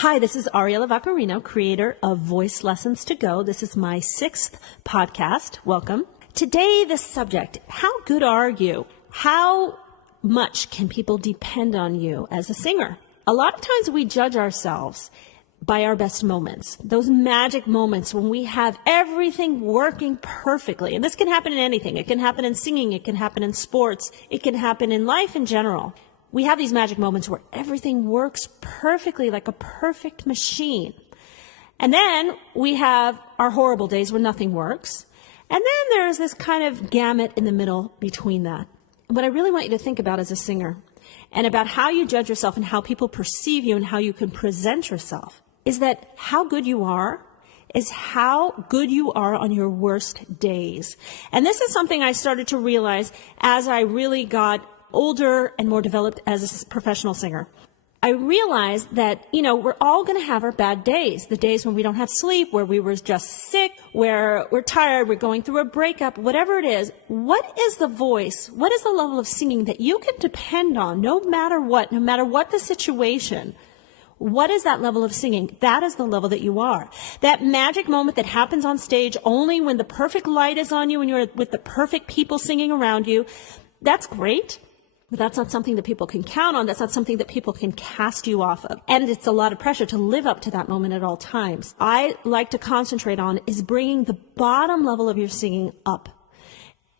Hi, this is Ariella Vaccarino, creator of Voice Lessons to Go. This is my 6th podcast. Welcome. Today, the subject, how good are you? How much can people depend on you as a singer? A lot of times we judge ourselves by our best moments, those magic moments when we have everything working perfectly. And this can happen in anything. It can happen in singing. It can happen in sports. It can happen in life in general. We have these magic moments where everything works perfectly like a perfect machine. And then we have our horrible days where nothing works. And then there's this kind of gamut in the middle between that. What I really want you to think about as a singer and about how you judge yourself and how people perceive you and how you can present yourself is that how good you are is how good you are on your worst days. And this is something I started to realize as I really got older and more developed as a professional singer. I realized that, we're all going to have our bad days. The days when we don't have sleep, where we were just sick, where we're tired, we're going through a breakup, whatever it is. What is the voice? What is the level of singing that you can depend on no matter what the situation? What is that level of singing? That is the level that you are. That magic moment that happens on stage only when the perfect light is on you and you're with the perfect people singing around you. That's great. But that's not something that people can count on. That's not something that people can cast you off of. And it's a lot of pressure to live up to that moment at all times. I like to concentrate on is bringing the bottom level of your singing up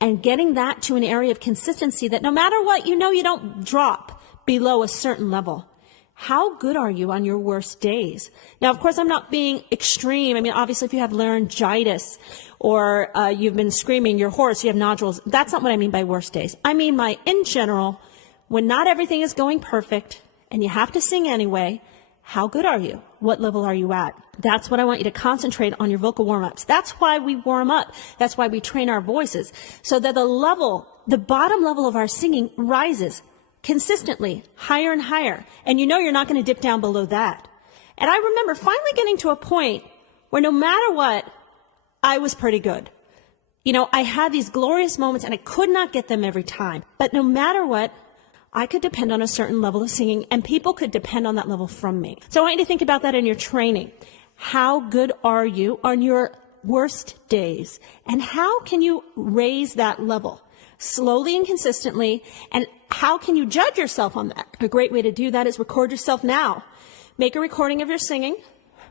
and getting that to an area of consistency that no matter what, you don't drop below a certain level. How good are you on your worst days? Now, of course, I'm not being extreme. I mean, obviously, if you have laryngitis or you've been screaming, you're hoarse, you have nodules, that's not what I mean by worst days. I mean in general, when not everything is going perfect and you have to sing anyway, how good are you? What level are you at? That's what I want you to concentrate on your vocal warm-ups. That's why we warm up. That's why we train our voices so that the bottom level of our singing rises consistently, higher and higher. And you're not going to dip down below that. And I remember finally getting to a point where no matter what, I was pretty good. I had these glorious moments and I could not get them every time. But no matter what, I could depend on a certain level of singing and people could depend on that level from me. So I want you to think about that in your training. How good are you on your worst days? And how can you raise that level slowly and consistently? And how can you judge yourself on that? A great way to do that is record yourself now. Make a recording of your singing.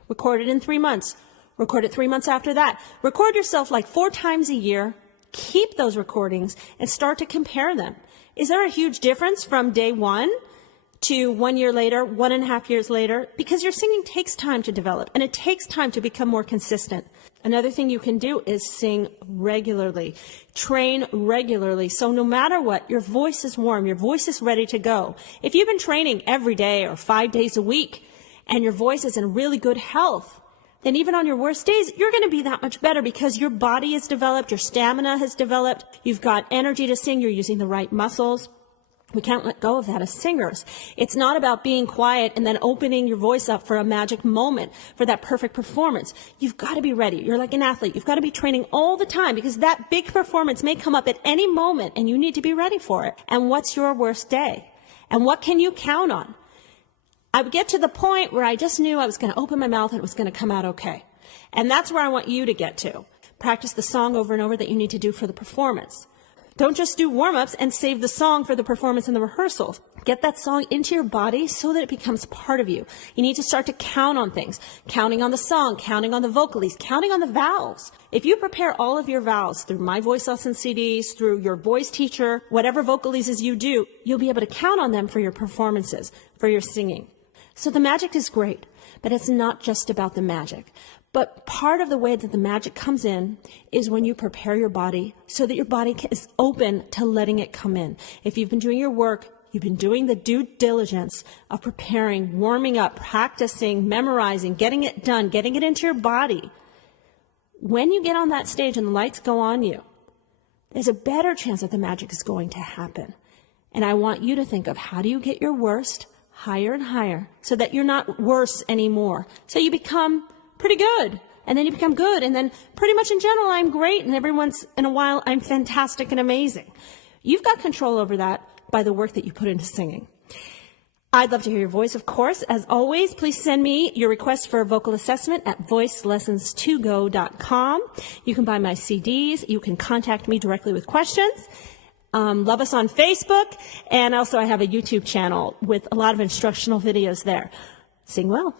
Record it in 3 months. Record it 3 months after that. Record yourself like 4 times a year. Keep those recordings and start to compare them. Is there a huge difference from day 1 to 1 year later, 1.5 years later? Because your singing takes time to develop and it takes time to become more consistent. Another thing you can do is sing regularly, train regularly. So no matter what, your voice is warm, your voice is ready to go. If you've been training every day or 5 days a week and your voice is in really good health, then even on your worst days, you're going to be that much better because your body is developed, your stamina has developed, you've got energy to sing, you're using the right muscles. We can't let go of that as singers. It's not about being quiet and then opening your voice up for a magic moment, for that perfect performance. You've got to be ready. You're like an athlete. You've got to be training all the time because that big performance may come up at any moment and you need to be ready for it. And what's your worst day? And what can you count on? I would get to the point where I just knew I was going to open my mouth and it was going to come out okay. And that's where I want you to get to. Practice the song over and over that you need to do for the performance. Don't just do warm-ups and save the song for the performance and the rehearsals. Get that song into your body so that it becomes part of you. You need to start to count on things. Counting on the song, counting on the vocalies, counting on the vowels. If you prepare all of your vowels through my voice lesson CDs, through your voice teacher, whatever vocalises you do, you'll be able to count on them for your performances, for your singing. So the magic is great, but it's not just about the magic. But part of the way that the magic comes in is when you prepare your body so that your body is open to letting it come in. If you've been doing your work, you've been doing the due diligence of preparing, warming up, practicing, memorizing, getting it done, getting it into your body. When you get on that stage and the lights go on you, there's a better chance that the magic is going to happen. And I want you to think of how do you get your worst higher and higher so that you're not worse anymore. So you become pretty good. And then you become good. And then pretty much in general, I'm great. And every once in a while, I'm fantastic and amazing. You've got control over that by the work that you put into singing. I'd love to hear your voice, of course. As always, please send me your request for a vocal assessment at voicelessons2go.com. You can buy my CDs. You can contact me directly with questions. Love us on Facebook. And also I have a YouTube channel with a lot of instructional videos there. Sing well.